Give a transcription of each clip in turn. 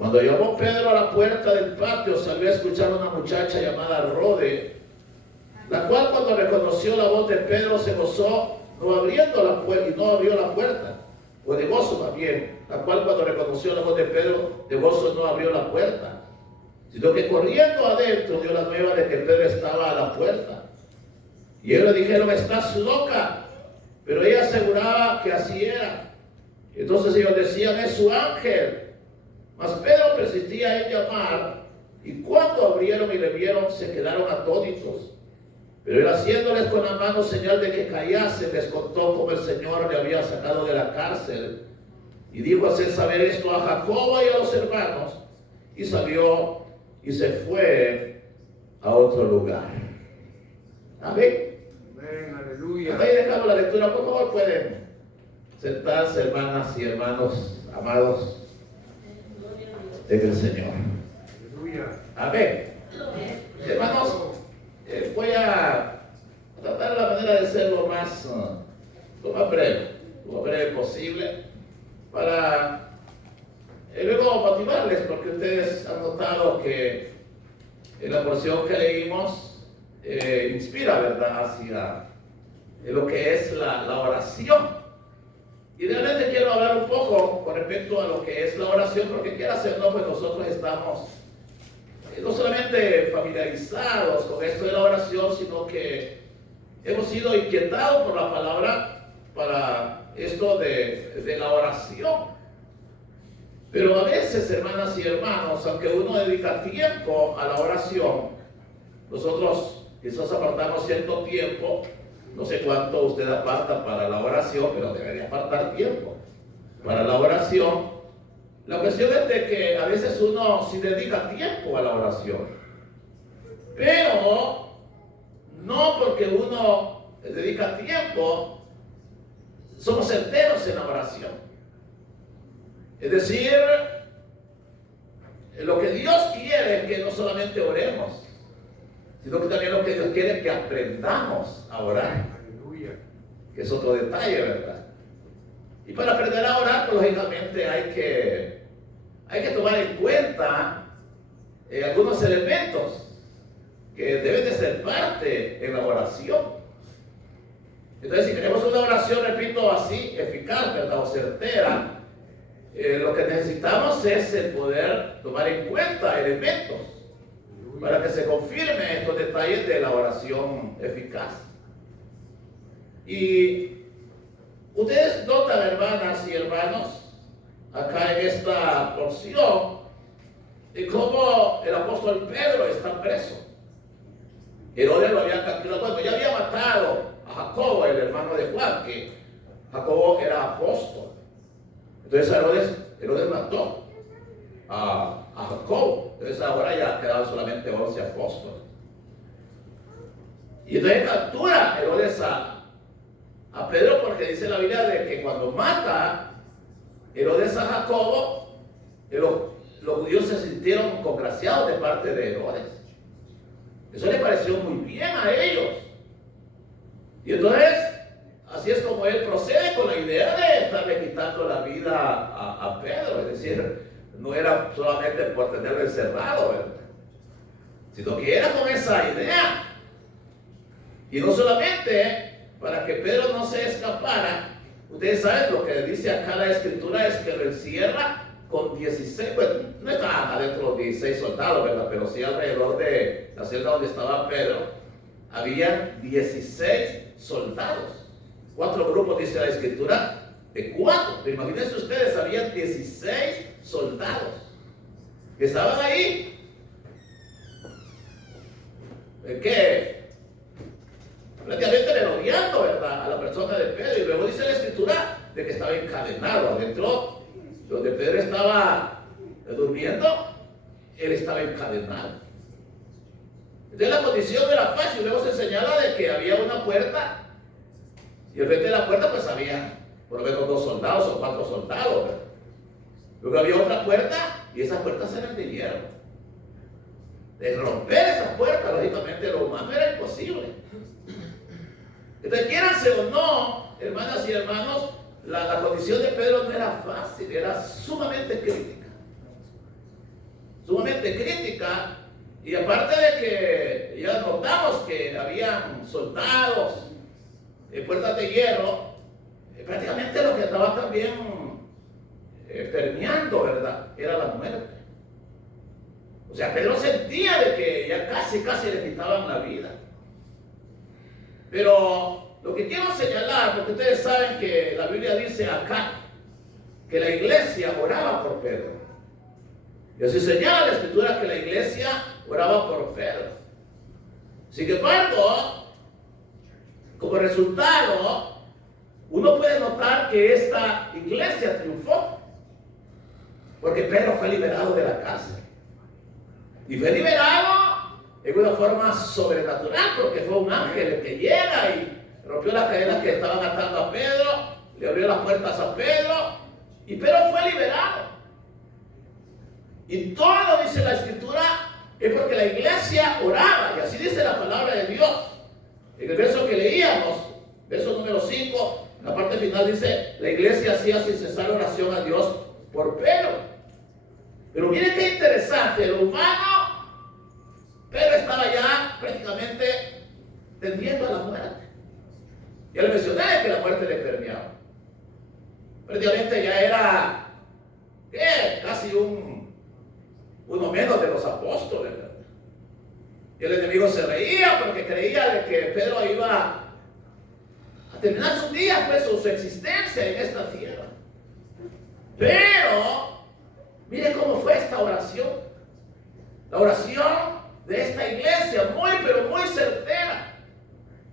Cuando llegó Pedro a la puerta del patio, salió a escuchar a una muchacha llamada Rode, la cual cuando reconoció la voz de Pedro se gozó, no abriendo la puerta, y no abrió la puerta, o de gozo más bien, la cual cuando reconoció la voz de Pedro, de gozo no abrió la puerta, sino que corriendo adentro dio la nueva de que Pedro estaba a la puerta. Y ellos le dijeron, estás loca, pero ella aseguraba que así era. Entonces ellos decían, es su ángel. Mas Pedro persistía en llamar, y cuando abrieron y le vieron, se quedaron atónitos. Pero él, haciéndoles con la mano señal de que callasen, les contó cómo el Señor le había sacado de la cárcel, y dijo hacer saber esto a Jacobo y a los hermanos, y salió y se fue a otro lugar. Amén. Amén, aleluya. Hasta ahí dejamos la lectura. Por favor, pueden sentarse, hermanas y hermanos amados en el Señor. Aleluya. Amén. Hermanos, voy a tratar la manera de ser lo más breve posible, para luego motivarles, porque ustedes han notado que en la porción que leímos inspira, ¿verdad?, hacia lo que es la oración. Y realmente quiero hablar un poco con respecto a lo que es la oración, porque quiero hacerlo, pues nosotros estamos no solamente familiarizados con esto de la oración, sino que hemos sido inquietados por la palabra para esto de la oración. Pero a veces, hermanas y hermanos, aunque uno dedica tiempo a la oración, nosotros quizás apartamos cierto tiempo. No sé cuánto usted aparta para la oración, pero debería apartar tiempo para la oración. La cuestión es de que a veces uno sí dedica tiempo a la oración, pero no porque uno dedica tiempo, somos certeros en la oración. Es decir, lo que Dios quiere es que no solamente oremos, sino que también lo que Dios quiere es que aprendamos a orar. Aleluya. Que es otro detalle, ¿verdad? Y para aprender a orar, pues, lógicamente hay que tomar en cuenta algunos elementos que deben de ser parte en la oración. Entonces, si queremos una oración, repito, así, eficaz, ¿verdad?, o certera, lo que necesitamos es el poder tomar en cuenta elementos para que se confirmen estos detalles de la oración eficaz. Y ustedes notan, hermanas y hermanos, acá en esta porción, cómo el apóstol Pedro está preso. Herodes lo había capturado, bueno, ya había matado a Jacobo, el hermano de Juan, que Jacobo era apóstol. Entonces Herodes mató a Jacobo. Entonces ahora ya quedaban solamente 11 apóstoles. Y entonces captura Herodes a Pedro, porque dice la Biblia de que cuando mata Herodes a Jacobo, los judíos se sintieron congraciados de parte de Herodes. Eso les pareció muy bien a ellos. Y entonces, así es como él procede con la idea de estarle quitando la vida a Pedro. Es decir, no era solamente por tenerlo encerrado, ¿verdad?, sino que era con esa idea. Y no solamente para que Pedro no se escapara. Ustedes saben, lo que dice acá la escritura es que lo encierra con 16, pues no está adentro de 16 soldados, ¿verdad?, pero sí alrededor de la celda donde estaba Pedro había 16 soldados. 4 grupos, dice la escritura, de 4. Pero imagínense ustedes, había 16 soldados que estaban ahí. Que prácticamente merodeando, ¿verdad?, a la persona de Pedro. Y luego dice la escritura de que estaba encadenado adentro, donde Pedro estaba durmiendo, él estaba encadenado. Entonces la condición era fácil. Luego se señala de que había una puerta, y al frente de la puerta pues había por lo menos 2 soldados o 4 soldados, ¿verdad? Luego había otra puerta, y esas puertas se vendieron. De romper esa puerta, lógicamente, lo humano era imposible. Entonces, quiéranse o no, hermanas y hermanos, la condición de Pedro no era fácil, era sumamente crítica. sumamente crítica, y aparte de que ya notamos que habían soldados en puertas de hierro, prácticamente lo que estaba también permeando, ¿verdad?, era la muerte. O sea, Pedro sentía de que ya casi le quitaban la vida. Pero lo que quiero señalar, porque ustedes saben que la Biblia dice acá que la iglesia oraba por Pedro. Y así señala la escritura que la iglesia oraba por Pedro. Sin embargo, como resultado, uno puede notar que esta iglesia triunfó, porque Pedro fue liberado de la cárcel. Y fue liberado en una forma sobrenatural, porque fue un ángel el que llega y rompió las cadenas que estaban atando a Pedro, le abrió las puertas a Pedro, y Pedro fue liberado. Y todo, dice la escritura, es porque la iglesia oraba, y así dice la palabra de Dios. En el verso que leíamos, verso número 5, en la parte final dice, la iglesia hacía sin cesar oración a Dios por Pedro. Pero miren qué interesante, el humano, Pedro estaba ya prácticamente tendiendo a la muerte. Ya le mencioné que la muerte le permeaba. Prácticamente ya era casi uno menos de los apóstoles, ¿verdad? Y el enemigo se reía porque creía de que Pedro iba a terminar sus días, pues, su existencia en esta tierra. Pero miren cómo fue esta oración. La oración de esta iglesia, muy pero muy certera,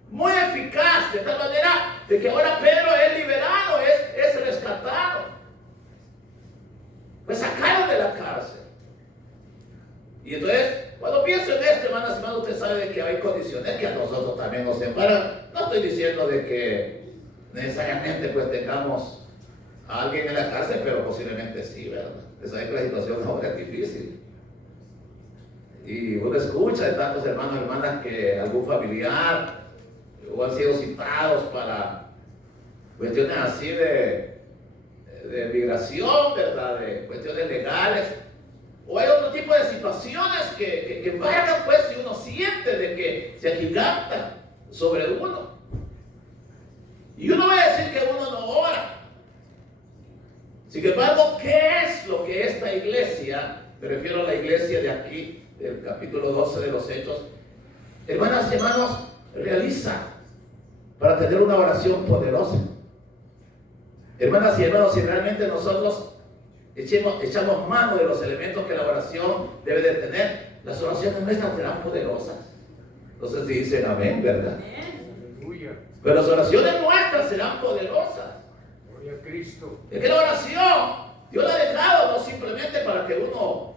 muy eficaz, de tal manera de que ahora Pedro es liberado, es rescatado, fue sacado de la cárcel. Y entonces, cuando pienso en esto, hermanas y hermanos, usted sabe de que hay condiciones que a nosotros también nos separan. No estoy diciendo de que necesariamente pues tengamos a alguien en la cárcel, pero posiblemente sí, ¿verdad? Usted sabe que la situación ahora es difícil. Y uno escucha de tantos hermanos y hermanas que algún familiar o han sido citados para cuestiones así de migración, ¿verdad? De cuestiones legales. O hay otro tipo de situaciones que vayan, pues, si uno siente de que se agigantan sobre uno. Y uno va a decir que uno no ora. Sin embargo, ¿qué es lo que esta iglesia, me refiero a la iglesia de aquí, del capítulo 12 de los Hechos, hermanas y hermanos, realiza para tener una oración poderosa? Hermanas y hermanos, si realmente nosotros echamos mano de los elementos que la oración debe de tener, las oraciones nuestras serán poderosas. No sé si dicen amén, ¿verdad? Aleluya. Pero las oraciones nuestras serán poderosas. Gloria a Cristo. Es que la oración, Dios la ha dejado no simplemente para que uno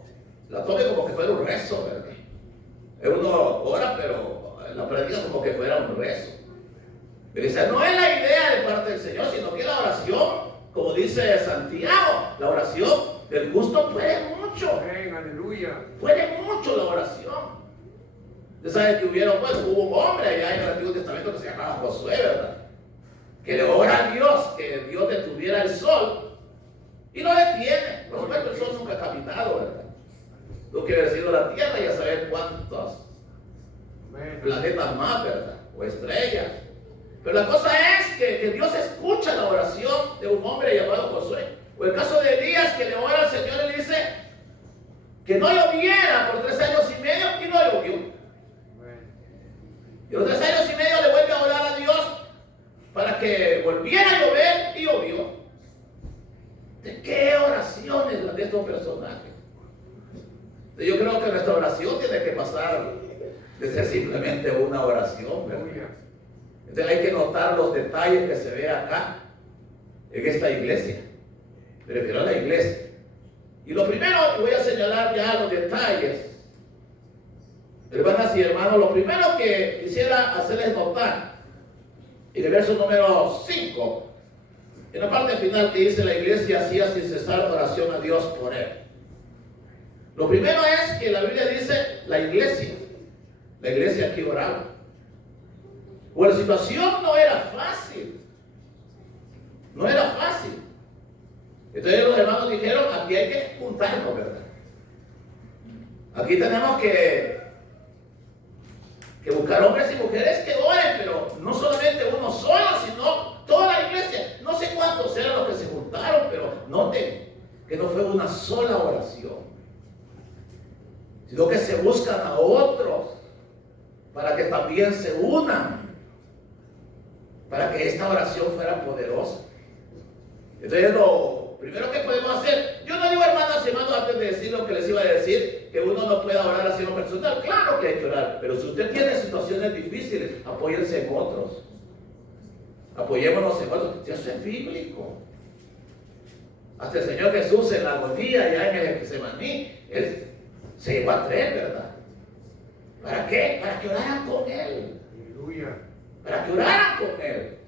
la tome como que fuera un rezo, ¿verdad? Uno ora, pero la practica como que fuera un rezo. Pero esa no es la idea de parte del Señor, sino que la oración, como dice Santiago, la oración del justo puede mucho. Amén, aleluya. Puede mucho la oración. Usted sabe que hubo un hombre allá en el Antiguo Testamento que se llamaba Josué, ¿verdad? Que le ora a Dios que Dios detuviera el sol y lo detiene. Por supuesto, el sol nunca ha caminado, ¿verdad? Tuvo que haber sido la tierra y a saber cuántos planetas más, ¿verdad? O estrellas. Pero la cosa es que Dios escucha la oración de un hombre llamado Josué. O el caso de Elías, que le ora al Señor y le dice que no lloviera por 3 años y medio, y no llovió. Y los 3 años y medio le vuelve a orar a Dios para que volviera a llover, y llovió. ¿De qué oraciones las de estos personajes? Yo creo que nuestra oración tiene que pasar de ser simplemente una oración, ¿verdad? Entonces hay que notar los detalles que se ve acá en esta iglesia. Me refiero a la iglesia. Y lo primero que voy a señalar ya los detalles, hermanas y hermanos, lo primero que quisiera hacerles notar en el verso número 5, en la parte final que dice: la iglesia hacía sin cesar oración a Dios por él. Lo primero es que la Biblia dice la iglesia aquí oraba. Pues la situación no era fácil. No era fácil. Entonces los hermanos dijeron: aquí hay que juntarnos, ¿verdad? Aquí tenemos que buscar hombres y mujeres que oren, pero no solamente uno solo, sino toda la iglesia. No sé cuántos eran los que se juntaron, pero noten que no fue una sola oración, sino que se buscan a otros para que también se unan, para que esta oración fuera poderosa. Entonces lo primero que podemos hacer, yo no digo hermanas y hermanos antes de decir lo que les iba a decir, que uno no pueda orar así en lo personal. Claro que hay que orar, pero si usted tiene situaciones difíciles, apóyense en otros. Apoyémonos en otros. Si eso es bíblico. Hasta el Señor Jesús en la agonía, ya en el Getsemaní, Él se llevó a 3, ¿verdad? ¿Para qué? Para que oraran con Él. Aleluya. Para que oraran con Él.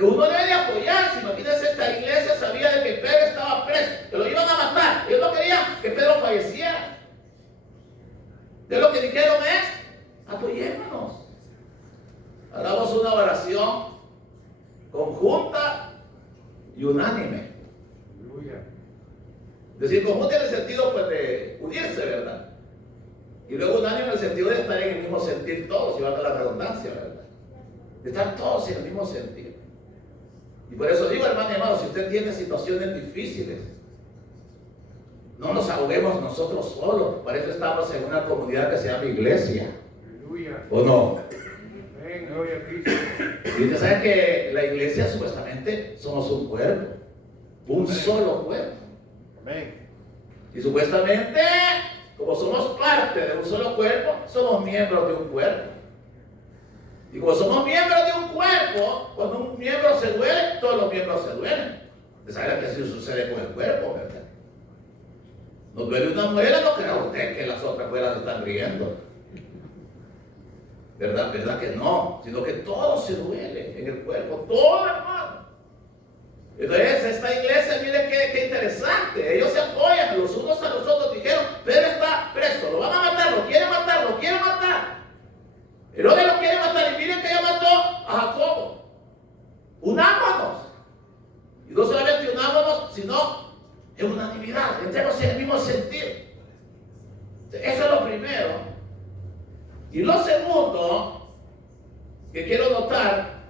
Uno debe de apoyarse. Imagínense, esta iglesia sabía de que Pedro estaba preso, que lo iban a matar. Ellos no querían que Pedro falleciera. De lo que dijeron es, apoyémonos. Hagamos una oración conjunta y unánime. Aleluya. Es decir, conjunta en el sentido pues de unirse, ¿verdad? Y luego unánime en el sentido de estar en el mismo sentir todos, y valga la redundancia, ¿verdad? De estar todos en el mismo sentir. Y por eso digo, hermano y hermano, si usted tiene situaciones difíciles, no nos ahoguemos nosotros solos. Para eso estamos en una comunidad que se llama iglesia. Aleluya. ¿O no? Amén. Gloria a Cristo. Y usted sabe que la iglesia supuestamente somos un cuerpo. Un solo cuerpo. Amén. Y supuestamente, como somos parte de un solo cuerpo, somos miembros de un cuerpo. Y como somos miembros de un cuerpo, cuando un miembro se duele, todos los miembros se duelen. Usted sabe que así sucede con el cuerpo, ¿verdad? Nos duele una muela, no crea usted que las otras muelas están riendo. ¿Verdad? ¿Verdad que no? Sino que todo se duele en el cuerpo, todo, hermano. Entonces, esta iglesia, mire qué interesante. Ellos se apoyan los unos a los otros. Dijeron, Pedro está preso, lo van a matar, lo quieren matar, lo quieren matar. Herodes lo quiere matar, y miren que ya mató a Jacobo. Unámonos. Y no solamente unámonos, sino en unanimidad, entremos en el mismo sentido. Eso es lo primero. Y lo segundo que quiero notar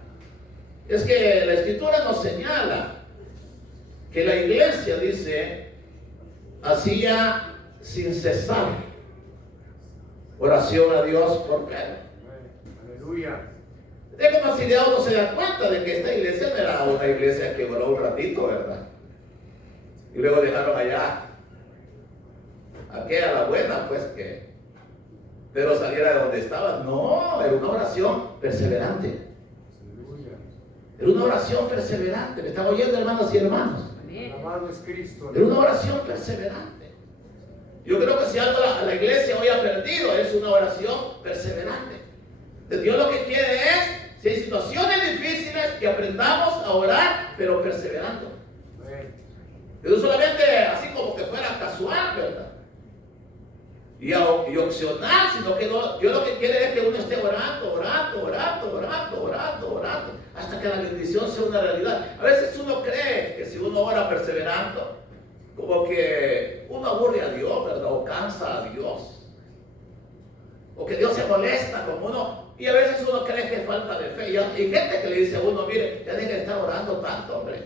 es que la Escritura nos señala que la iglesia, dice, hacía sin cesar oración a Dios por Pedro. Aleluya. De qué facilidad uno se da cuenta de que esta iglesia no era una iglesia que oró un ratito, ¿verdad? Y luego dejaron allá aquella la buena, pues que Pedro saliera de donde estaba. No, era una oración perseverante. Aleluya. Era una oración perseverante. ¿Me están oyendo, hermanos y hermanos? Alabado es Cristo. Era una oración perseverante. Yo creo que si algo la iglesia hoy ha perdido es una oración perseverante. Dios lo que quiere es, si hay situaciones difíciles, que aprendamos a orar, pero perseverando. Amén. No solamente así como que fuera casual, ¿verdad? Y opcional, sino que Dios lo que quiere es que uno esté orando, hasta que la bendición sea una realidad. A veces uno cree que si uno ora perseverando, como que uno aburre a Dios, ¿verdad? O cansa a Dios. O que Dios se molesta con uno. Y a veces uno cree que es falta de fe. Y hay gente que le dice a uno, mire, ya deje de estar orando tanto, hombre.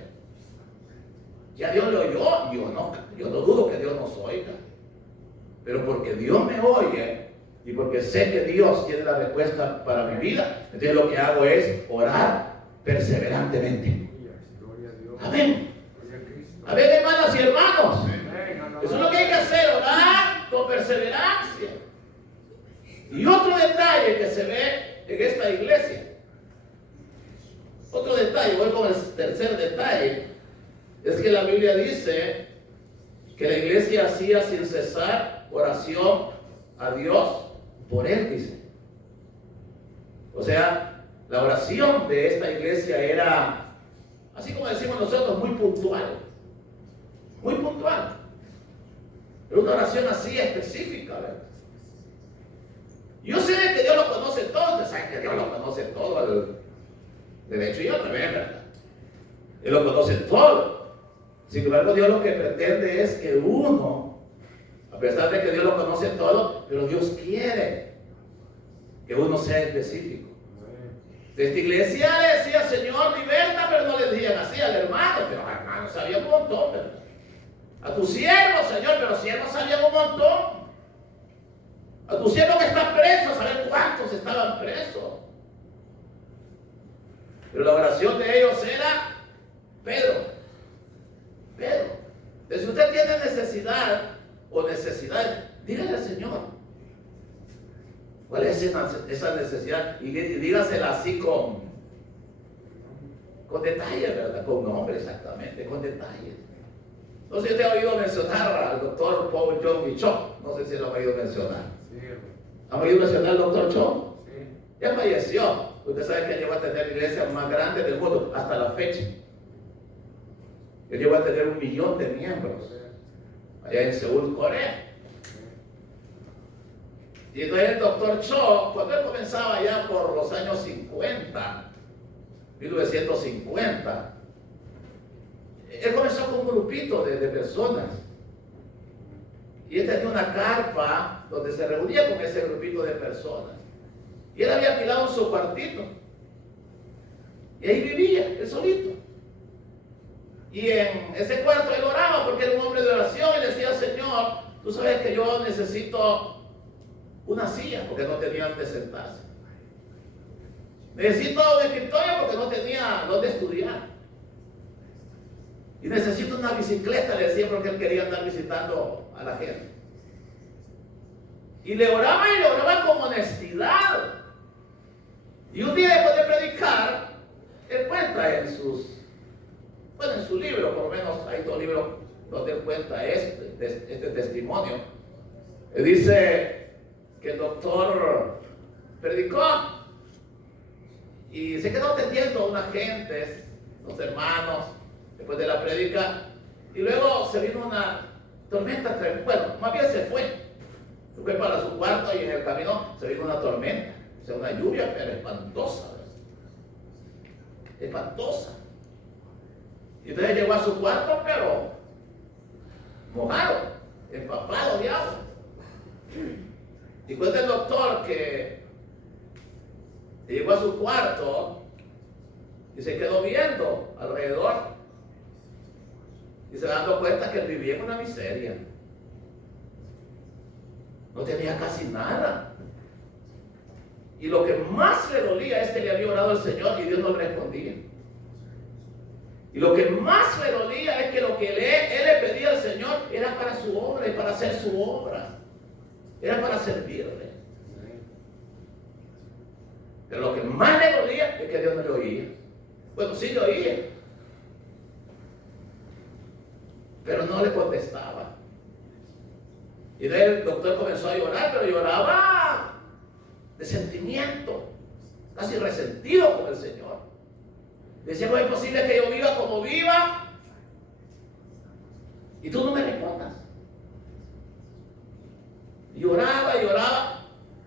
Ya Dios le oyó. Yo no dudo que Dios nos oiga. Pero porque Dios me oye y porque sé que Dios tiene la respuesta para mi vida, entonces lo que hago es orar perseverantemente. Gloria a Dios. Amén. Gloria a Cristo. Amén, hermanas y hermanos. Amén. Eso es lo que hay que hacer, orar con perseverancia. Y otro detalle que se ve en esta iglesia, otro detalle, voy con el tercer detalle, es que la Biblia dice que la iglesia hacía sin cesar oración a Dios por él, dice. O sea, la oración de esta iglesia era, así como decimos nosotros, muy puntual. Muy puntual. Era una oración así específica, ¿verdad? Yo sé que Dios lo conoce todo, ustedes saben que Dios lo conoce todo, de derecho y al revés, ¿verdad? Él lo conoce todo. Sin embargo, Dios lo que pretende es que uno A pesar de que Dios lo conoce todo, pero Dios quiere que uno sea específico. De esta iglesia le decía, Señor, liberta, pero no le decían así al hermano, pero al hermano sabía un montón, ¿verdad? A tu siervo, Señor, pero siervos sabían un montón. A tu siervo que está preso, saber cuántos estaban presos. Pero la oración de ellos era, Pedro, si usted tiene necesidad o necesidades, dígale al Señor. ¿Cuál es esa necesidad? Y dígasela así con detalle, ¿verdad? Con nombre exactamente, con detalle. No sé si usted ha oído mencionar al doctor Paul John Bichop. No sé si lo ha oído mencionar. Sí. ¿Ha oído mencionar al doctor Chong? Sí. Ya falleció. Usted sabe que él llegó a tener la iglesia más grande del mundo hasta la fecha. Él llegó a tener 1 millón de miembros allá en Seúl, Corea. Y entonces el doctor Cho, cuando él comenzaba ya por los años 50, 1950, él comenzó con un grupito de personas. Y él tenía una carpa donde se reunía con ese grupito de personas. Y él había alquilado su cuartito. Y ahí vivía, él solito. Y en ese cuarto él oraba porque era un hombre de oración y le decía, Señor, tú sabes que yo necesito una silla porque no tenía donde sentarse. Necesito un escritorio porque no tenía donde estudiar. Y necesito una bicicleta, le decía, porque él quería andar visitando a la gente. Y le oraba con honestidad. Y un día después de predicar, él cuenta en su libro, por lo menos hay 2 libros donde él cuenta este testimonio. Él dice que el doctor predicó y se quedó atendiendo a una gente, los hermanos, después de la prédica, y luego se vino una tormenta, bueno, más bien se fue para su cuarto y en el camino se vino una tormenta, o sea, una lluvia, pero espantosa, ¿verdad? Espantosa. Y entonces llegó a su cuarto, pero mojado, empapado de agua. Y cuenta el doctor que llegó a su cuarto y se quedó viendo alrededor y se dando cuenta que él vivía en una miseria. No tenía casi nada. Y lo que más le dolía es que le había orado al Señor y Dios no le respondía. Y lo que más le dolía es que lo que él le pedía al Señor era para su obra y para hacer su obra. Era para servirle. Pero lo que más le dolía es que Dios no le oía. Bueno, sí le oía, pero no le contestaba. Y entonces el doctor comenzó a llorar, pero lloraba de sentimiento, casi resentido con el Señor. Decía, ¿cómo es posible que yo viva como viva y tú no me respondas? Y lloraba,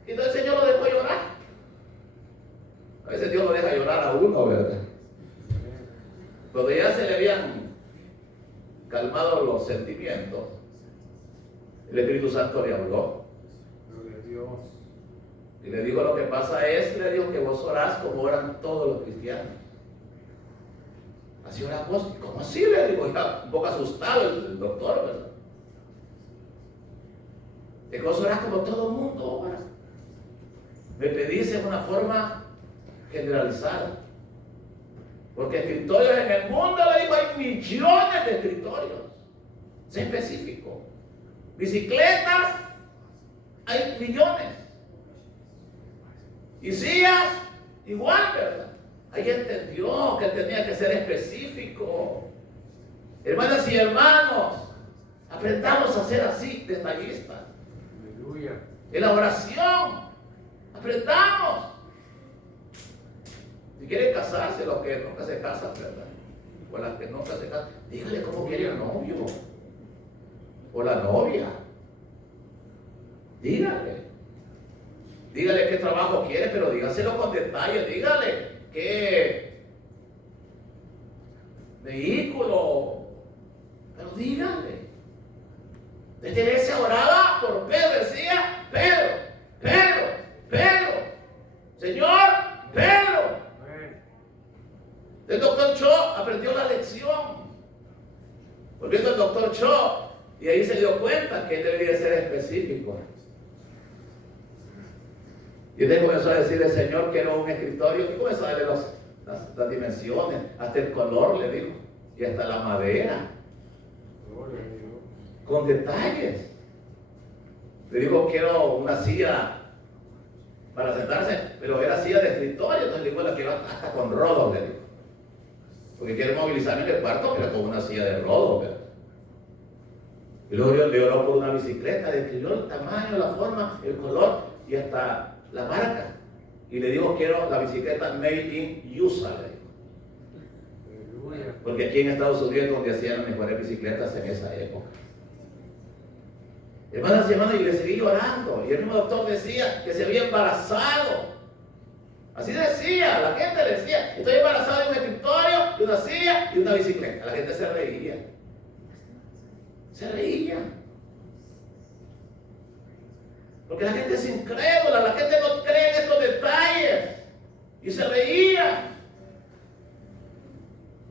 y entonces el Señor lo dejó llorar. A veces Dios lo deja llorar a uno, ¿verdad? Cuando ya se le habían calmado los sentimientos, el Espíritu Santo le habló. Y le dijo, lo que pasa es, le dijo, que vos orás como oran todos los cristianos. Así orás vos. ¿Cómo así? Le digo, ya un poco asustado el doctor, ¿verdad? Que vos orás como todo el mundo ora. Me pedís en una forma generalizada. Porque escritorios en el mundo, le digo, hay millones de escritorios. Es específico. Bicicletas, hay millones. Y sillas, igual, ¿verdad? Ahí entendió que tenía que ser específico. Hermanas y hermanos, aprendamos a ser así, detallistas. Aleluya. En la oración, aprendamos. Si quieren casarse, los que nunca se casan, ¿verdad? O las que nunca se casan, dígale cómo quiere el novio o la novia. Dígale qué trabajo quiere, pero dígaselo con detalle. Dígale qué vehículo, pero dígale. Esta iglesia oraba específico. Y él comenzó a decirle, Señor, quiero un escritorio. Y comenzó a darle las dimensiones, hasta el color, le dijo, y hasta la madera, con detalles. Le dijo, quiero una silla para sentarse, pero era silla de escritorio. Entonces le dijo, la quiero hasta con rodos, le dijo. Porque quiere movilizarme en el cuarto, pero con una silla de rodos, ¿verdad? Y luego le oró por una bicicleta, describió el tamaño, la forma, el color y hasta la marca. Y le dijo, quiero la bicicleta Made in USA, le dijo. Porque aquí en Estados Unidos donde hacían las mejores bicicletas en esa época. Hermanas y hermanos, y le seguí llorando. Y el mismo doctor decía que se había embarazado. Así decía, la gente le decía, estoy embarazado de un escritorio, de una silla y de una bicicleta. La gente se reía. Se reía. Porque la gente es incrédula, la gente no cree en estos detalles. Y se reía.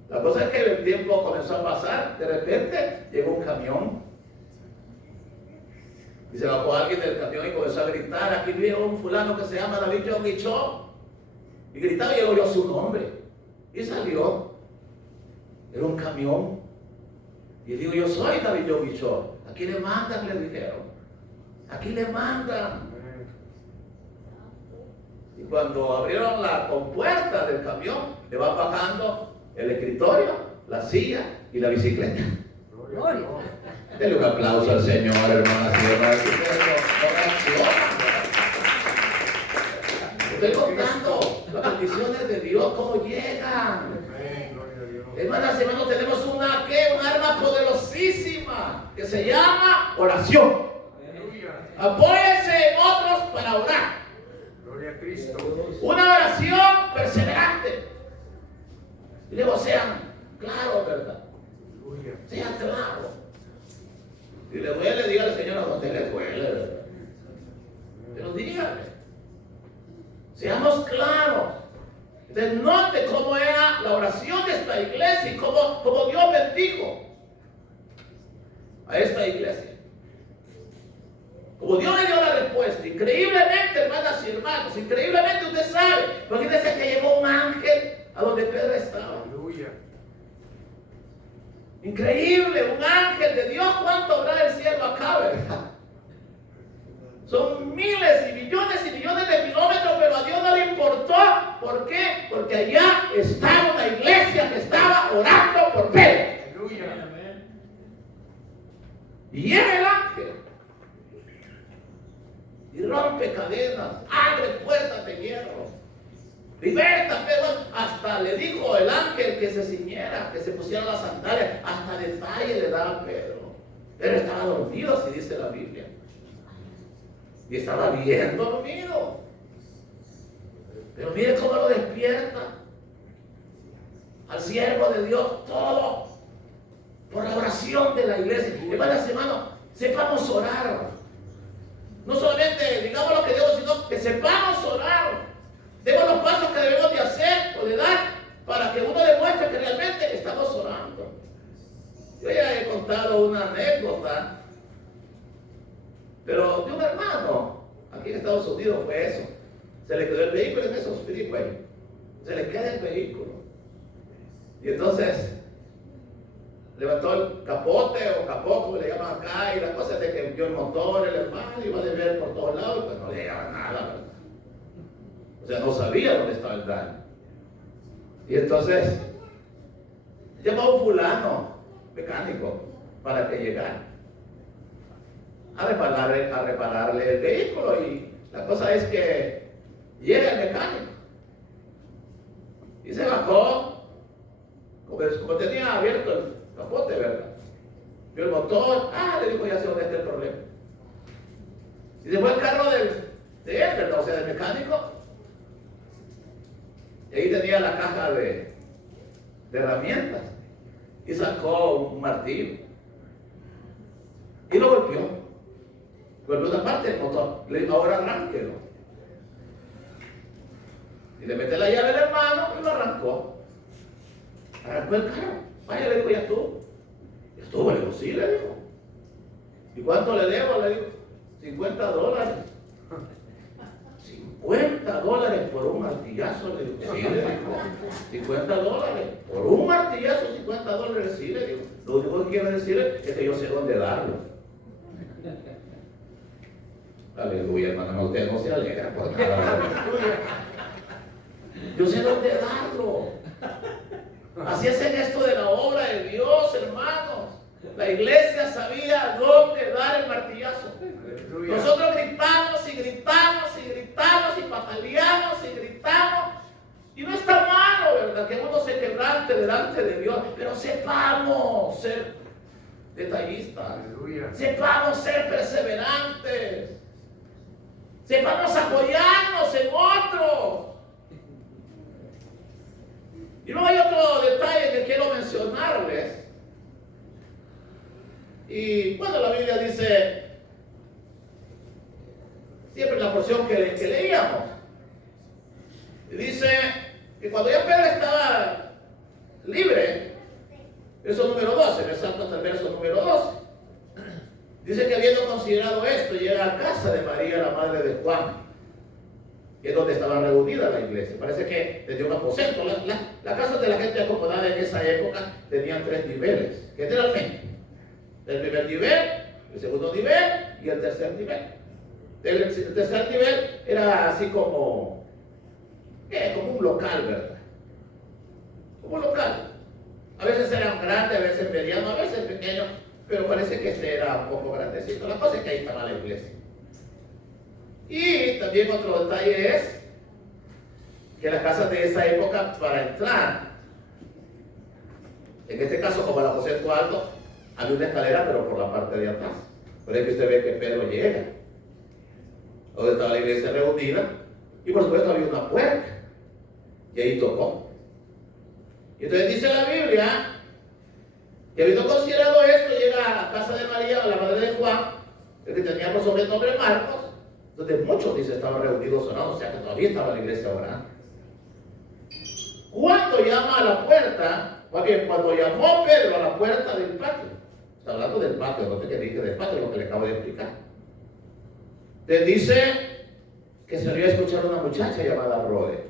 La cosa es que el tiempo comenzó a pasar, de repente llegó un camión. Y se bajó alguien del camión y comenzó a gritar, aquí viene un fulano que se llama David John Guichó. Y gritaba y oyó su nombre. Y salió. Era un camión. Y digo, yo soy David John Guichó. Aquí le mandan, le dijeron. Aquí le mandan. Y cuando abrieron la compuerta del camión, le van bajando el escritorio, la silla y la bicicleta. Gloria. Denle un aplauso al Señor, hermanas y hermanos. Estoy contando las bendiciones de Dios, cómo llegan. Hermanas y hermanos, tenemos un arma poderosísima que se llama oración. Apóyense en otros para orar. Gloria a Cristo. Una oración perseverante. Y luego sean claros, ¿verdad? Sean claros. Si le duele, dígale, Señor, a donde le duele, ¿verdad? Pero dígale. Seamos claros. Entonces, note cómo era la oración de esta iglesia y cómo Dios bendijo a esta iglesia. Como Dios le dio la respuesta, increíblemente, hermanas y hermanos, increíblemente usted sabe, porque dice que llegó un ángel a donde Pedro estaba. Aleluya. Increíble, un ángel de Dios. ¿Cuánto habrá el cielo acá, verdad? Son miles y millones de kilómetros, pero a Dios no le importó. ¿Por qué? Porque allá estaba una iglesia que estaba orando por Pedro. Aleluya. Y llega el ángel y rompe cadenas, abre puertas de hierro, liberta a Pedro. Hasta le dijo el ángel que se ciñera, que se pusiera las sandalias. Hasta detalle le daba a Pedro. Pero estaba dormido, así dice la Biblia. Y estaba bien dormido. Pero mire cómo lo despierta al siervo de Dios, todo por la oración de la iglesia. Hermanas y hermanos, sepamos orar. No solamente digamos lo que Dios, sino que sepamos orar. Demos los pasos que debemos de hacer o de dar para que uno demuestre que realmente estamos orando. Yo ya he contado una anécdota, pero de un hermano aquí en Estados Unidos fue eso. Se le quedó el vehículo en esos freeways. Se le queda el vehículo. Y entonces levantó el capote o capó, como le llaman acá, y la cosa es de que vio el motor, el hermano iba a ver por todos lados, pues no le llegaba nada, ¿verdad? O sea, no sabía dónde estaba el daño. Y entonces llamó a un fulano mecánico para que llegara a repararle el vehículo. Y la cosa es que llega el mecánico y se bajó, como tenía abierto el capote, ¿verdad? Vio el motor, le dijo, ya sé dónde está el problema. Y se fue el carro de él, ¿verdad? O sea, del mecánico. Y ahí tenía la caja de herramientas. Y sacó un martillo. Y lo golpeó. Golpeó una parte del motor. Le dijo, ahora arránquelo. Y le mete la llave al hermano y lo arrancó. Arrancó el carro. Vaya, le dijo, ya estuvo. Ya estuvo, le dijo, sí, le dijo. ¿Y cuánto le debo? Le dijo, $50. $50 por un martillazo, le digo. Sí, le digo. $50 por un martillazo, $50, sí, le digo. Lo único que quiero decir es que yo sé dónde darlo. Aleluya, hermano, usted no se alegra por nada. Yo sé dónde darlo. Así es en esto de la obra de Dios, hermanos. La iglesia sabía dónde dar el martillazo. Aleluya. Nosotros gritamos y gritamos y gritamos y pataleamos y gritamos. Y no está malo, ¿verdad? Que uno se quebrante delante de Dios. Pero sepamos ser detallistas. Aleluya. Sepamos ser perseverantes. Sepamos apoyarnos en otros. Y luego hay otro detalle que quiero mencionarles. Y bueno, la Biblia dice, siempre la porción que leíamos, dice que cuando ya Pedro estaba libre, verso número 12, me salto hasta el verso número 12, dice que habiendo considerado esto, llega a casa de María, la madre de Juan, que es donde estaba reunida la iglesia. Parece que tenía un aposento. Las casas de la gente acomodada en esa época tenían 3 niveles, generalmente. El primer nivel, el segundo nivel y el tercer nivel. El tercer nivel era así como un local, ¿verdad? Como un local. A veces eran grandes, a veces medianos, a veces pequeños, pero parece que este era un poco grandecito. La cosa es que ahí estaba la iglesia. Y también otro detalle es que las casas de esa época, para entrar, en este caso como el aposento alto, había una escalera pero por la parte de atrás. Por eso que usted ve que Pedro llega, donde estaba la iglesia reunida, y por supuesto había una puerta, y ahí tocó. Y entonces dice la Biblia que habiendo considerado esto, llega a la casa de María, la madre de Juan, el que tenía por sobrenombre Marcos, donde muchos, dice, estaban reunidos orando, o sea que todavía estaba la iglesia orando. Cuando llama a la puerta, más bien, cuando llamó Pedro a la puerta del patio, está hablando del patio, no sé qué dije del patio, lo que le acabo de explicar. Le dice que se le iba a escuchar una muchacha llamada Rode.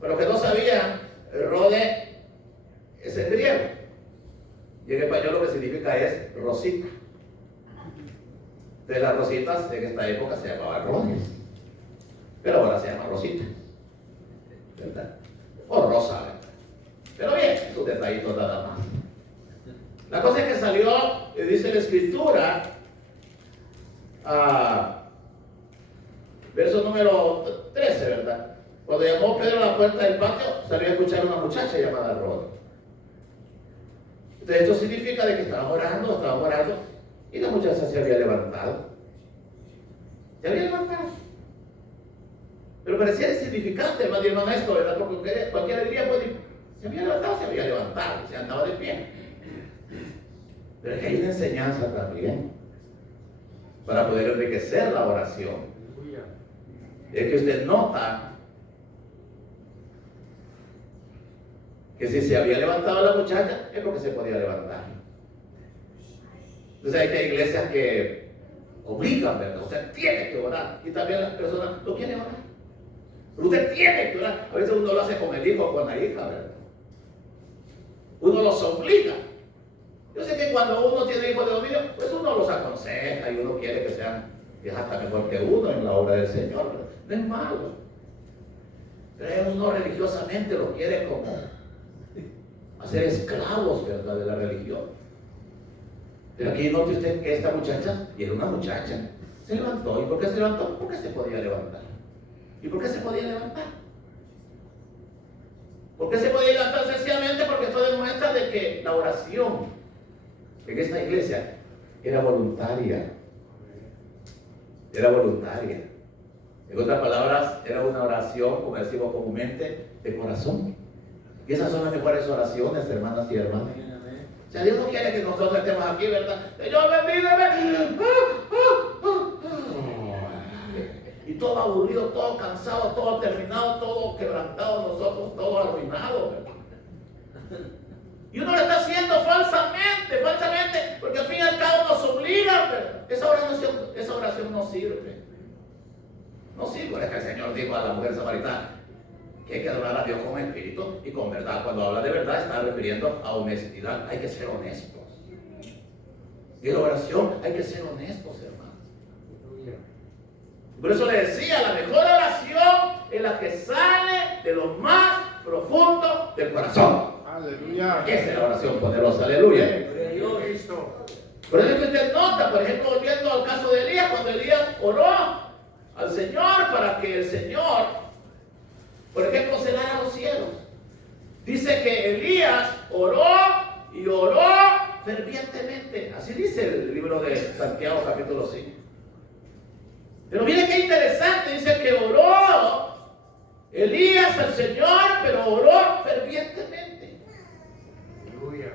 Pero que no sabía, Rode es en griego. Y en español lo que significa es Rosita. Entonces las rositas en esta época se llamaban Rodes. Pero ahora se llama Rosita. ¿Verdad? O Rosa, ¿verdad? Pero bien, es un detallito nada más. La cosa es que salió, dice la escritura, verso número 13, ¿verdad? Cuando llamó Pedro a la puerta del patio, salió a escuchar a una muchacha llamada Rode. Entonces esto significa de que estaban orando, y la muchacha se había levantado. Se había levantado. Pero parecía insignificante, hermano y hermana, esto, ¿verdad? Porque cualquiera diría, pues, se había levantado, se andaba de pie. Pero es que hay una enseñanza también para poder enriquecer la oración. Es que usted nota que si se había levantado la muchacha, es porque se podía levantar. Entonces hay iglesias que obligan, ¿verdad? Usted tiene que orar. Y también las personas no quieren orar. Pero usted tiene que orar. A veces uno lo hace con el hijo o con la hija, ¿verdad? Uno los obliga. Yo sé que cuando uno tiene hijos de dominio, pues uno los aconseja y uno quiere que sean hasta mejor que uno en la obra del Señor, ¿verdad? No es malo. Pero uno religiosamente lo quiere como hacer esclavos, ¿verdad?, de la religión. Pero aquí note usted que esta muchacha, y era una muchacha, se levantó. ¿Y por qué se levantó? Porque se podía levantar. ¿Y por qué se podía levantar? ¿Por qué se podía levantar? Sencillamente porque esto demuestra de que la oración en esta iglesia era voluntaria. Era voluntaria. En otras palabras, era una oración, como decimos comúnmente, de corazón. Y esas son las mejores oraciones, hermanas y hermanos. O sea, Dios no quiere que nosotros estemos aquí, ¿verdad? Señor, bendíceme. Y todo aburrido, todo cansado, todo terminado, todo quebrantado, nosotros todo arruinado, ¿verdad? Y uno lo está haciendo falsamente, porque al fin y al cabo nos obligan, ¿verdad? Esa oración no sirve. No sirve, es que el Señor dijo a la mujer samaritana que hay que adorar a Dios con espíritu y con verdad. Cuando habla de verdad está refiriendo a honestidad. Hay que ser honestos. Y en la oración hay que ser honestos, hermanos. Por eso le decía, la mejor oración es la que sale de lo más profundo del corazón. Aleluya. Esa es la oración poderosa, aleluya. Cristo. Por eso es que usted nota, por ejemplo, volviendo al caso de Elías, cuando Elías oró al Señor para que el Señor, por ejemplo, celara los cielos. Dice que Elías oró y oró fervientemente. Así dice el libro de Santiago, capítulo 5. Pero mire qué interesante, dice que oró Elías al Señor, pero oró fervientemente. Aleluya.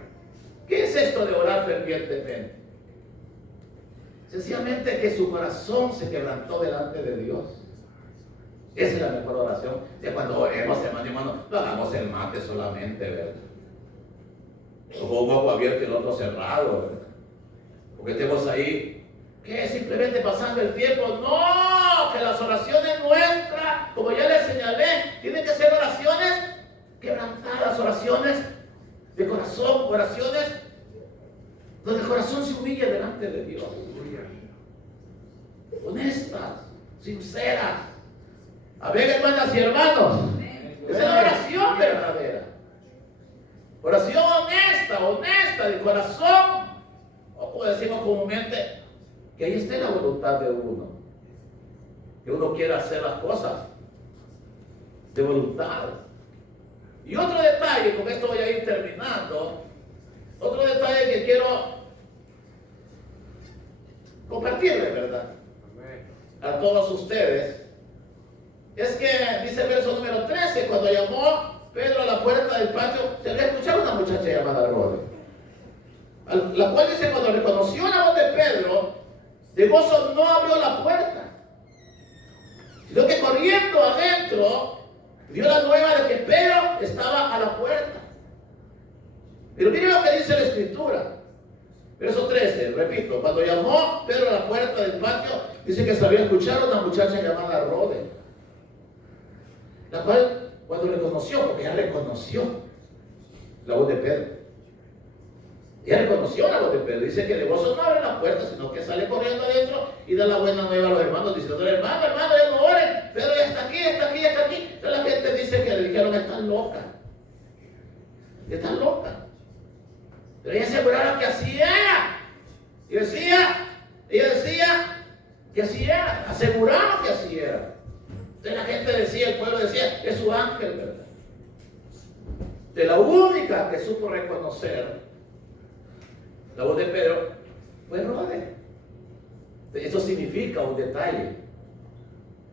¿Qué es esto de orar fervientemente? Sencillamente que su corazón se quebrantó delante de Dios. Esa es la mejor oración. De cuando oremos, hermano, no hagamos el mate solamente, ¿verdad? Como un ojo abierto y el otro cerrado, ¿verdad? Porque estemos ahí, que simplemente pasando el tiempo. No, que las oraciones nuestras, como ya les señalé, tienen que ser oraciones quebrantadas, oraciones de corazón, oraciones donde el corazón se humilla delante de Dios. Honestas, sinceras. A ver, hermanas y hermanos, esa es la oración verdadera. Oración honesta, de corazón. O como decimos comúnmente, que ahí esté la voluntad de uno. Que uno quiera hacer las cosas de voluntad. Y otro detalle, con esto voy a ir terminando. Otro detalle que quiero compartirles, ¿verdad? A todos ustedes. Es que dice el verso número 13, cuando llamó Pedro a la puerta del patio, se le escuchaba una muchacha llamada Rode, la cual dice, cuando reconoció la voz de Pedro, de gozo no abrió la puerta, sino que corriendo adentro, dio la nueva de que Pedro estaba a la puerta. Pero miren lo que dice la Escritura. Verso 13, repito, cuando llamó Pedro a la puerta del patio, dice que sabía escuchar a una muchacha llamada Rode, la cual cuando reconoció, porque ella reconoció la voz de Pedro. Ella reconoció la voz de Pedro. Dice que de gozo no abre la puerta, sino que sale corriendo adentro y da la buena nueva a los hermanos, diciendo, hermano, ya no oren, Pedro ya está aquí, está aquí, está aquí. Entonces la gente dice que le dijeron, estás loca. Estás loca. Pero ella aseguraba que así era. Y ella decía que así era. Aseguraba que así era. Entonces la gente decía, el pueblo decía, es su ángel, ¿verdad? De la única que supo reconocer la voz de Pedro fue Rode. Eso significa un detalle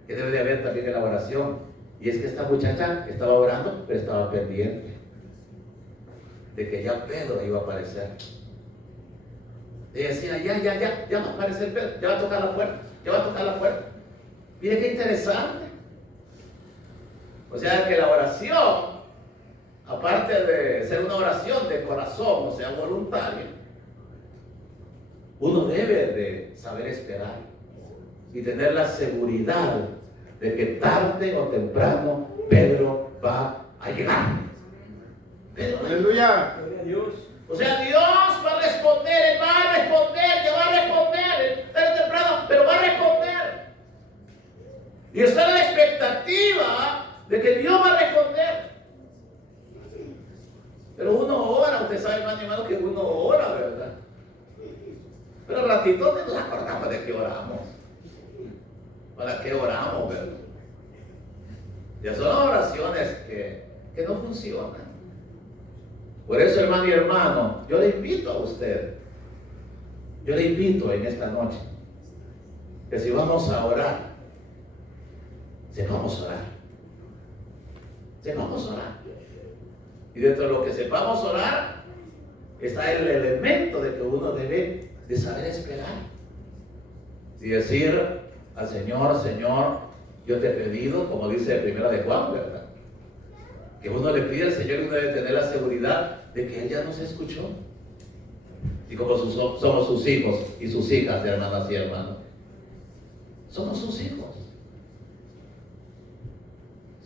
que debe de haber también en la oración. Y es que esta muchacha estaba orando, pero estaba pendiente de que ya Pedro iba a aparecer. Ella decía, ya va a aparecer Pedro, ya va a tocar la puerta, Mire qué interesante. O sea que la oración, aparte de ser una oración de corazón, o sea, voluntaria, uno debe de saber esperar y tener la seguridad de que tarde o temprano Pedro va a llegar. Aleluya. Gloria a Dios. O sea, Dios va a responder, Él va a responder, tarde o temprano, pero va a responder. Y está en la expectativa de que Dios va a responder. Pero uno ora, usted sabe, hermano, que uno ora, ¿verdad? Pero al ratito nos acordamos de que oramos. ¿Para qué oramos, verdad? Ya son oraciones que no funcionan. Por eso, hermano y hermano, yo le invito a usted, yo le invito en esta noche, que si vamos a orar, sepamos orar. Sepamos orar. Y dentro de lo que sepamos orar, está el elemento de que uno debe de saber esperar. Y decir al Señor, Señor, yo te he pedido, como dice primera de Juan, ¿verdad? Que uno le pide al Señor y uno debe tener la seguridad de que Él ya nos escuchó. Y como somos sus hijos y sus hijas, hermanas y hermanos. Somos sus hijos.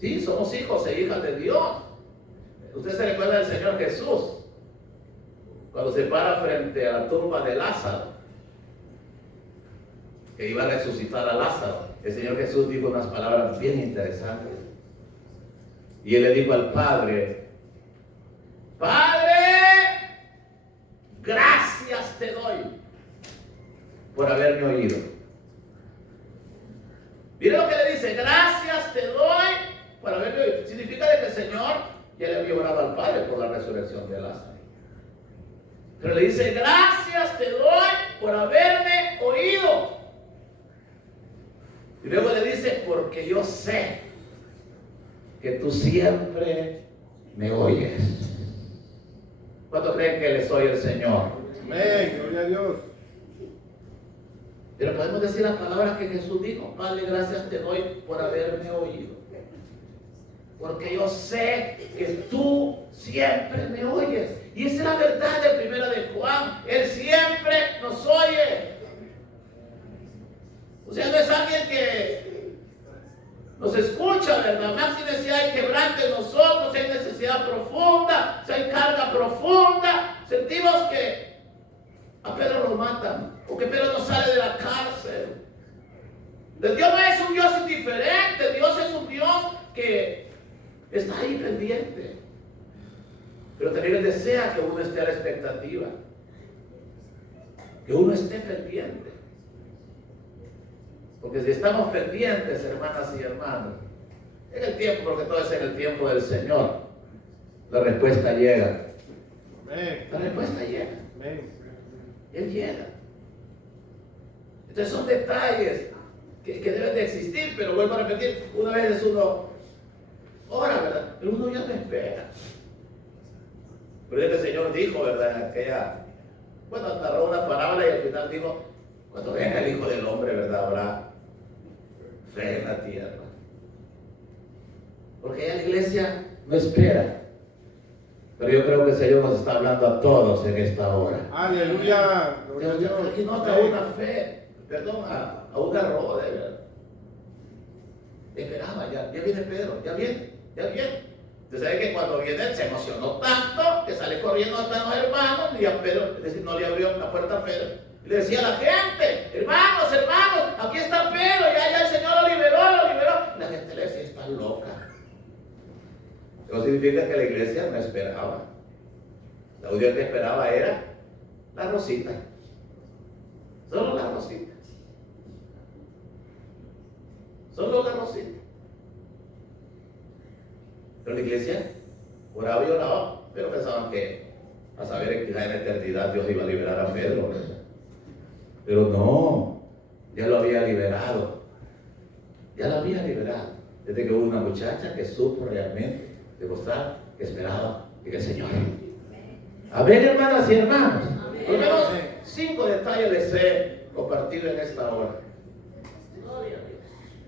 Sí, somos hijos e hijas de Dios. Usted se recuerda del Señor Jesús, cuando se para frente a la tumba de Lázaro, que iba a resucitar a Lázaro. El Señor Jesús dijo unas palabras bien interesantes. Y él le dijo al Padre: Padre, gracias te doy por haberme oído. Mire lo que le dice: gracias te doy por haberme oído. Significa de que el Señor ya le había orado al Padre por la resurrección de Lázaro. Pero le dice: gracias te doy por haberme oído. Y luego le dice: porque yo sé que tú siempre me oyes. ¿Cuántos creen que les oye el Señor? Amén, gloria a Dios. Pero podemos decir las palabras que Jesús dijo: Padre, gracias te doy por haberme oído, porque yo sé que tú siempre me oyes. Y esa es la verdad de Primera de Juan. Él siempre nos oye. O sea, no es alguien que nos escucha, ¿verdad? Máxime si hay quebrante en nosotros, si hay necesidad profunda, si hay carga profunda. Sentimos que a Pedro lo matan, o que Pedro no sale de la cárcel. Dios no es un Dios indiferente. Dios es un Dios que está ahí pendiente. Pero también Él desea que uno esté a la expectativa, que uno esté pendiente. Porque si estamos pendientes, hermanas y hermanos, en el tiempo, porque todo es en el tiempo del Señor, la respuesta llega. Amén. La respuesta llega. Amén. Él llega. Entonces son detalles que deben de existir, pero vuelvo a repetir, una vez uno ora, ¿verdad? Pero uno ya no espera. Pero el Señor dijo, ¿verdad? Bueno, narró una parábola y al final dijo: cuando venga el Hijo del Hombre, ¿verdad? Habrá fe en la tierra. Porque ya la iglesia no espera. Pero yo creo que el Señor nos está hablando a todos en esta hora. Aleluya, gloria a Dios. Aquí nota una fe, perdón, a un arroz, ¿verdad? Esperaba, ya viene Pedro, ya viene. Usted sabe que cuando viene él se emocionó tanto que sale corriendo hasta los hermanos y a Pedro, es decir, no le abrió la puerta a Pedro. Y le decía a la gente: hermanos, aquí está Pedro, ya el Señor lo liberó. Y la gente le decía: está loca. Eso significa que la iglesia no esperaba. La única que esperaba era la Rosita. Solo la Rosita. Solo la Rosita. Pero la iglesia oraba y oraba, pero pensaban que a saber que en la eternidad Dios iba a liberar a Pedro, ¿verdad? Pero no, ya lo había liberado. Ya lo había liberado. Desde que hubo una muchacha que supo realmente demostrar que esperaba en el Señor. A ver, hermanas y hermanos, por lo menos 5 detalles les he compartido en esta hora,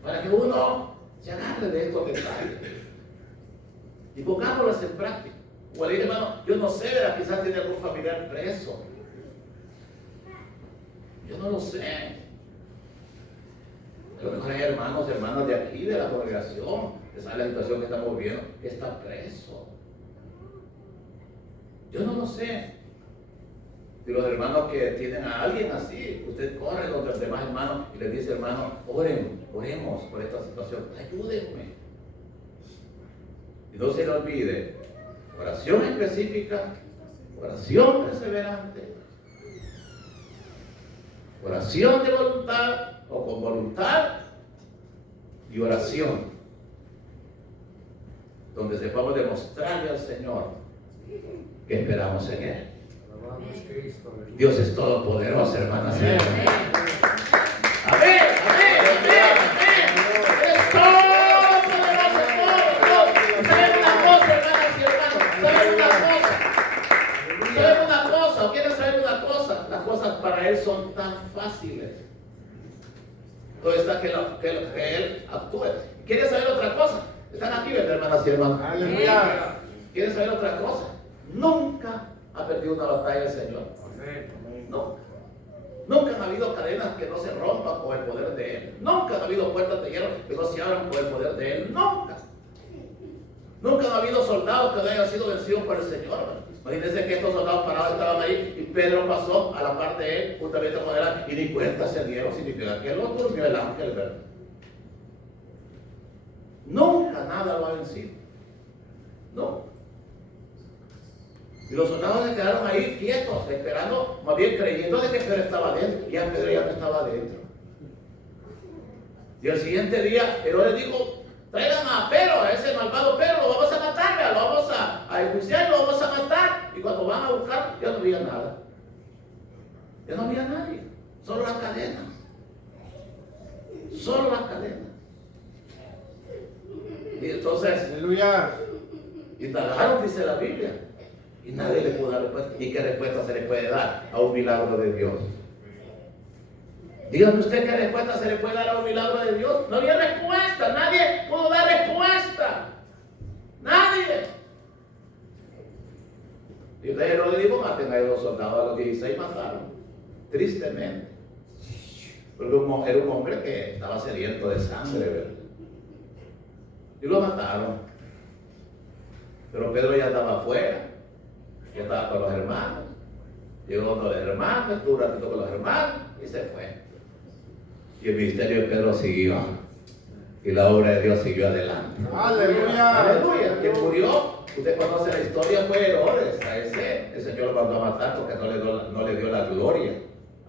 para que uno se agarre de estos detalles y pongámoslos en práctica. O le dije: hermano, yo no sé, ¿verdad? Quizás tiene algún familiar preso. Yo no lo sé. A lo mejor hay hermanas de aquí, de la congregación, que sabe la situación que estamos viviendo, que está preso. Yo no lo sé. Y los hermanos que tienen a alguien así, usted corre donde los demás hermanos y les dice: hermano, oremos por esta situación, ayúdenme. Y no se le olvide, oración específica, oración perseverante, oración de voluntad o con voluntad, y oración donde sepamos demostrarle al Señor que esperamos en Él. Dios es todopoderoso, hermanas y hermanos. Amén. Es todopoderoso, todo. ¿Saben una cosa, hermanas y hermanos? ¿Saben una cosa? ¿O quieren saber una cosa? Las cosas para Él son tan fáciles. Todo está que Él actúe. ¿Quieren saber otra cosa? Están aquí, ¿verdad, hermanas y hermanos? Aleluya. ¿Quieren saber otra cosa? Nunca ha perdido una batalla el Señor. Amén. Nunca. Nunca han habido cadenas que no se rompan con el poder de Él. Nunca habido puertas de hierro que no se abran por el poder de Él. Nunca. Nunca han habido soldados que no hayan sido vencidos por el Señor. Imagínense que estos soldados parados estaban ahí y Pedro pasó a la parte de él, justamente con él, y ni cuenta se dieron, significa que lo durmió el ángel, ¿verdad? Nunca nada lo ha vencido. No. Y los soldados se quedaron ahí quietos, esperando, más bien creyendo de que Pedro estaba adentro. Y ya Pedro ya no estaba adentro. Y el siguiente día, Herodes dijo: traigan a Pedro, a ese malvado Pedro, lo vamos a matar, lo vamos a enjuiciar, lo vamos a matar. Y cuando van a buscar, ya no había nada. Ya no había nadie. Solo las cadenas. Solo las cadenas. Y entonces, Aleluya. indagaron, dice la Biblia. Y nadie le pudo dar respuesta. ¿Y qué respuesta se le puede dar a un milagro de Dios? Dígame usted qué respuesta se le puede dar a un milagro de Dios. No había respuesta, nadie pudo dar respuesta. Nadie. Y entonces Herodes le dijo: maten a los soldados, a los 16 mataron. Tristemente. Porque era un hombre que estaba sediento de sangre, ¿verdad? Y lo mataron. Pero Pedro ya estaba afuera. Ya estaba con los hermanos. Llegó uno de los hermanos, estuvo un ratito con los hermanos y se fue. Y el ministerio de Pedro siguió. Y la obra de Dios siguió adelante. Aleluya. Aleluya. El que murió, usted conoce la historia, fue Herodes. A ese el Señor lo mandó a matar porque no le dio la gloria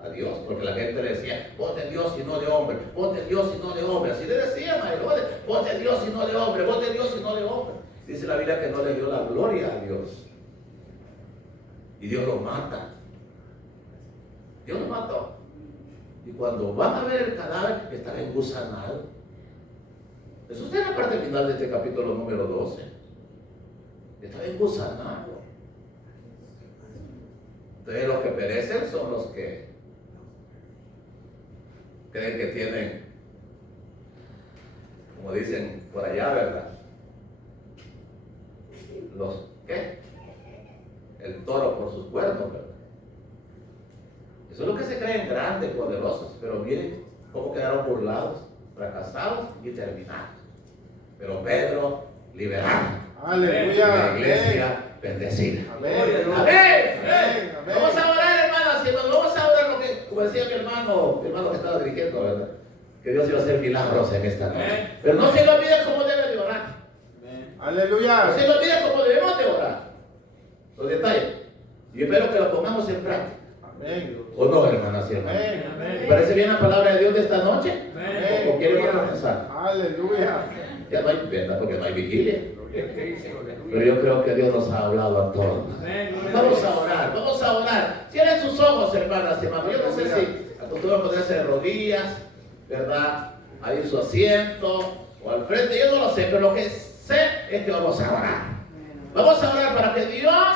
a Dios. Porque la gente le decía: ponte Dios y no de hombre, ponte Dios y no de hombre. Así le decían a Herodes: ponte Dios y no de hombre, ponte Dios y no de hombre. Dice la Biblia que no le dio la gloria a Dios. Y Dios lo mata. Dios lo mató. Y cuando van a ver el cadáver, estaba engusanado. Eso está en la parte final de este capítulo número 12. Estaba engusanado. Entonces los que perecen son los que creen que tienen, como dicen por allá, ¿verdad? Los, ¿qué? El toro por sus cuernos, ¿verdad? Eso es lo que se creen grandes, poderosos, pero miren cómo quedaron burlados, fracasados y terminados. Pero Pedro liberado. Aleluya. La iglesia bendecida. Amén. Amén. Vamos a orar, hermanas y hermanos. Vamos a orar, porque, como decía mi hermano que estaba dirigiendo, ¿verdad? Que Dios iba a hacer milagros en esta noche. Pero no se le olvide cómo debe de orar. Aleluya. No se le olvide cómo debemos de orar. Los detalles. Y espero que lo pongamos en práctica. Amén. ¿O no, hermanas y hermanos? Amén. ¿Le parece bien la palabra de Dios de esta noche? Amén. ¿O quieren comenzar? Aleluya. Ya no hay verdad, porque no hay vigilia. Pero yo creo que Dios nos ha hablado a todos. Vamos a orar, vamos a orar. Cierren sus ojos, hermanas y hermanos. Yo no sé si acostumbran a ponerse de rodillas, ¿verdad? Ahí en su asiento o al frente. Yo no lo sé, pero lo que sé es que vamos a orar. Vamos a orar para que Dios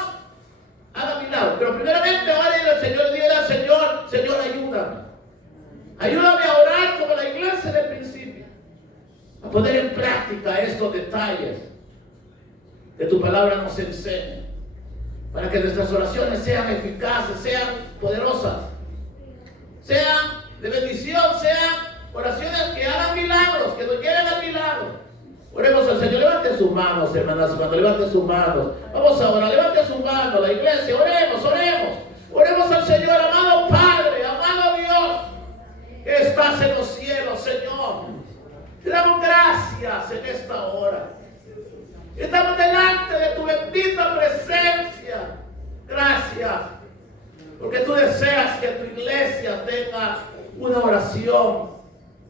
haga milagros. Pero primeramente ahora el Señor diga: Señor, ayúdame. Ayúdame a orar como la iglesia del principio. A poner en práctica estos detalles que tu palabra nos enseña. Para que nuestras oraciones sean eficaces, sean poderosas, sean de bendición, sean oraciones que hagan milagros, que nos lleven al milagro. Oremos al Señor. Levante sus manos, hermanas y hermanos. Levante sus manos. Vamos a orar. Levante sus manos, la iglesia. Oremos. Oremos al Señor. Amado Padre, amado Dios, que estás en los cielos, Señor. Te damos gracias en esta hora. Estamos delante de tu bendita presencia. Gracias. Porque tú deseas que tu iglesia tenga una oración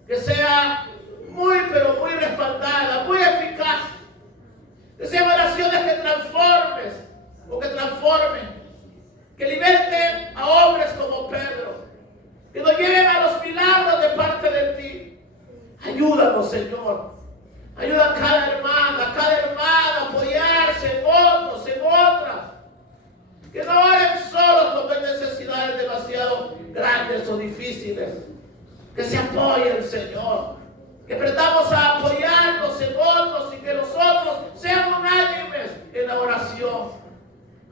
que sea muy, pero muy respaldada, muy eficaz. Que sean oraciones que transformen, que liberten a hombres como Pedro, que nos lleven a los milagros de parte de ti. Ayúdanos, Señor. Ayuda a cada hermana a apoyarse en otros, en otras. Que no oren solos cuando hay necesidades demasiado grandes o difíciles. Que se apoyen, Señor. Que aprendamos a apoyarnos en otros y que los otros sean unánimes en la oración.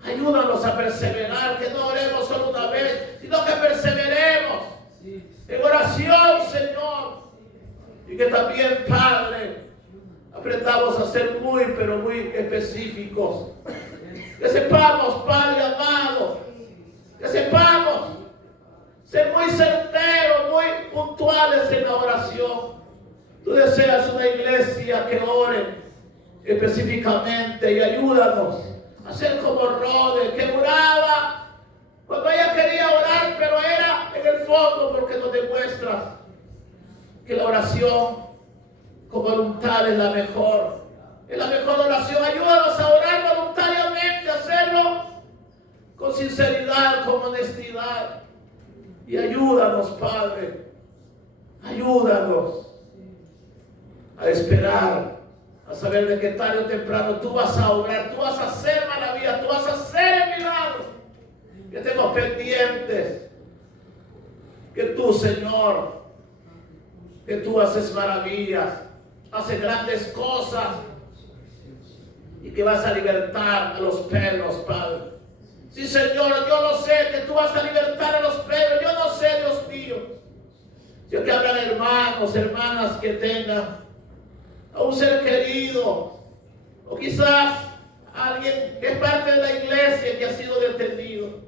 Ayúdanos a perseverar, que no oremos solo una vez, sino que perseveremos en oración, Señor. Y Y que también, Padre, aprendamos a ser muy, pero muy específicos. Que sepamos, Padre amado, que sepamos ser muy certeros, muy puntuales en la oración. Tú deseas una iglesia que ore específicamente y ayúdanos a ser como Rode, que oraba cuando ella quería orar, pero era en el fondo, porque nos demuestras que la oración con voluntad es la mejor oración. Ayúdanos a orar voluntariamente, a hacerlo con sinceridad, con honestidad. Y ayúdanos, Padre, ayúdanos a esperar, a saber de que tarde o temprano tú vas a obrar, tú vas a hacer maravillas, tú vas a hacer el milagro. Que estemos pendientes, que tú, Señor, que tú haces maravillas, haces grandes cosas y que vas a libertar a los perros, Padre. Sí, Señor, yo lo sé, que tú vas a libertar a los perros. Yo no sé, Dios mío. Yo que habrán hermanos, hermanas que tengan a un ser querido, o quizás alguien que es parte de la iglesia que ha sido detenido,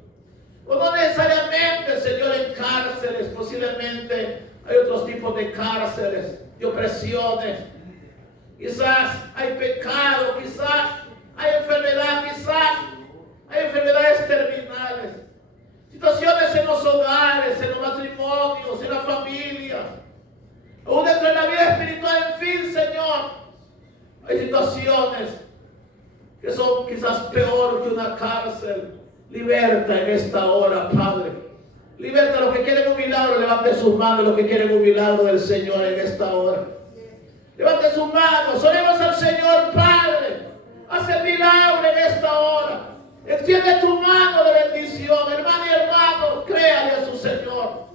o no necesariamente, Señor, en cárceles. Posiblemente hay otros tipos de cárceles, de opresiones. Quizás hay pecado, quizás hay enfermedad, quizás hay enfermedades terminales, situaciones en los hogares, en los matrimonios, en la familia, aún dentro de la vida espiritual. En fin, Señor, hay situaciones que son quizás peor que una cárcel. Liberta en esta hora, Padre. Liberta a los que quieren un milagro. Levante sus manos los que quieren un milagro del Señor en esta hora. Levante sus manos. Oremos al Señor, Padre. Haz el milagro en esta hora. Extiende tu mano de bendición. Hermano y hermano, créale a su Señor.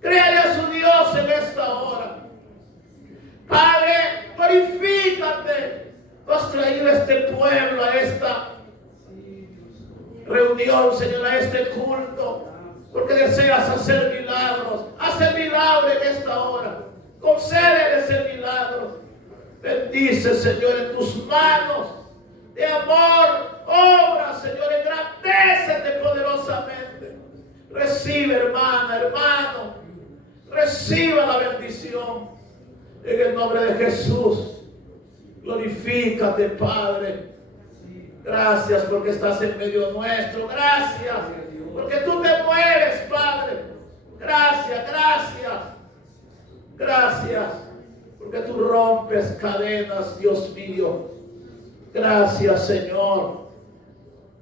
Créale a su Dios en esta hora. Padre, glorifícate. Tú has traído a este pueblo, a esta reunión, Señor, a este culto, porque deseas hacer milagros. Haz el milagro en esta hora. Concédeles el milagro. Bendice, Señor, en tus manos de amor. Obra, Señor, engrandécete poderosamente. Recibe, hermana, hermano. Reciba la bendición. En el nombre de Jesús. Glorifícate, Padre. Gracias porque estás en medio nuestro. Gracias porque tú te mueves, Padre. Gracias, gracias. Gracias porque tú rompes cadenas, Dios mío. Gracias, Señor.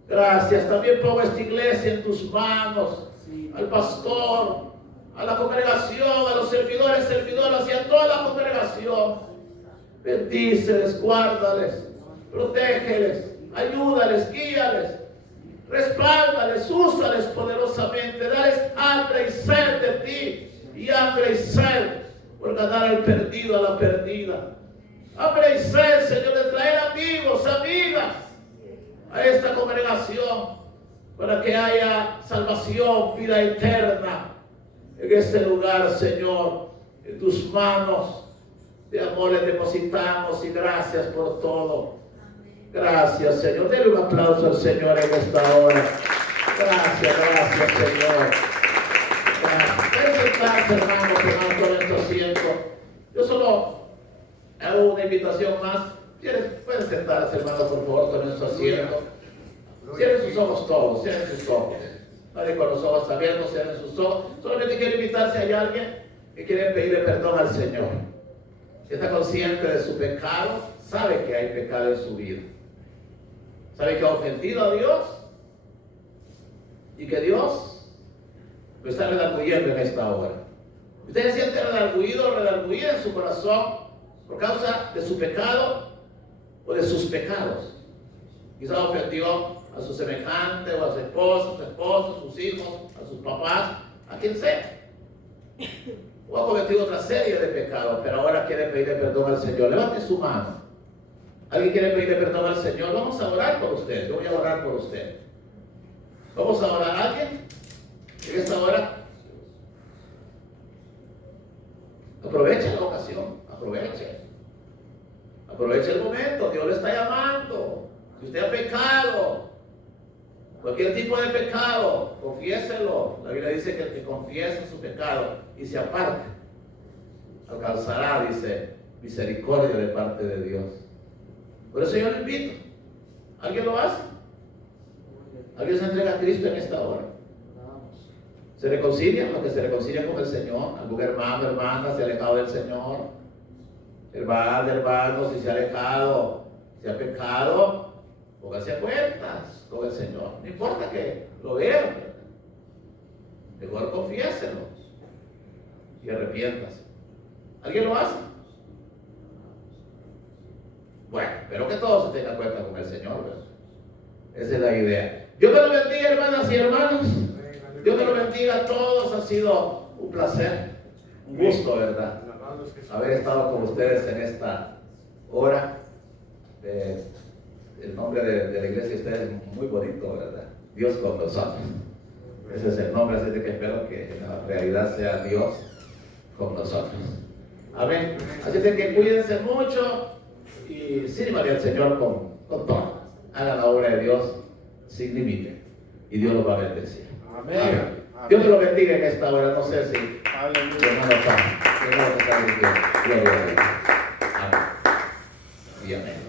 Gracias. También pongo esta iglesia en tus manos. Al pastor, a la congregación, a los servidores, servidoras y a toda la congregación. Bendíceles, guárdales, protégeles. Ayúdales, guíales, respáldales, úsales poderosamente, dales hambre y sed de ti, y hambre y sed por ganar al perdido, a la perdida. Hambre y sed, Señor, de traer amigos, amigas a esta congregación, para que haya salvación, vida eterna en este lugar, Señor. En tus manos de amor les depositamos, y gracias por todo. Gracias, Señor. Denle un aplauso al Señor en esta hora. Gracias, gracias, Señor. Gracias. Sentarse, hermanos, hermanos, con nuestro asiento. Yo solo hago una invitación más. Pueden sentarse, hermanos, por favor, con nuestro asiento. Cierren sus ojos todos, cierren sus ojos. Nadie con los ojos abiertos, cierren sus ojos. Solamente quiero invitar si hay alguien que quiere pedirle perdón al Señor. Que está consciente de su pecado, sabe que hay pecado en su vida. ¿Sabe que ha ofendido a Dios? Y que Dios lo está redarguyendo en esta hora. ¿Usted se siente redarguido o redarguida en su corazón por causa de su pecado o de sus pecados? Quizás ofendió a su semejante o a su esposo, a sus hijos, a sus papás, a quien sea. O ha cometido otra serie de pecados, pero ahora quiere pedirle perdón al Señor. Levante su mano. ¿Alguien quiere pedirle perdón al Señor? Vamos a orar por usted. Yo voy a orar por usted. ¿Vamos a orar a alguien en esta hora? Aprovecha la ocasión. aproveche. Aproveche el momento, Dios le está llamando. Si usted ha pecado, cualquier tipo de pecado, confiéselo. La Biblia dice que el que confiesa su pecado y se aparte, alcanzará, dice, misericordia de parte de Dios. Por eso yo le invito. ¿Alguien lo hace? ¿Alguien se entrega a Cristo en esta hora? ¿Se reconcilian? Los que se reconcilian con el Señor. ¿Algún hermano, hermana se ha alejado del Señor? Hermano, si se ha alejado, si ha pecado, póngase a cuentas con el Señor. No importa que lo vean. Mejor confiéselo y arrepiéntase. ¿Alguien lo hace? Bueno, espero que todos se tengan cuenta con el Señor, ¿verdad? Esa es la idea. Dios me lo bendiga, hermanas y hermanos. Dios me lo bendiga a todos. Ha sido un placer, un gusto, ¿verdad? Haber estado con ustedes en esta hora. El nombre de la iglesia de ustedes es muy bonito, ¿verdad? Dios con nosotros. Ese es el nombre, así que espero que en la realidad sea Dios con nosotros. Amén. Así que cuídense mucho y sírvanle al Señor con todo. Hagan la obra de Dios sin límite y Dios los va a bendecir. Amén. Amén. Dios te lo bendiga en esta hora. No sé si Aleluya. hermano está diciendo. Gloria a Dios. Amén. Y amén.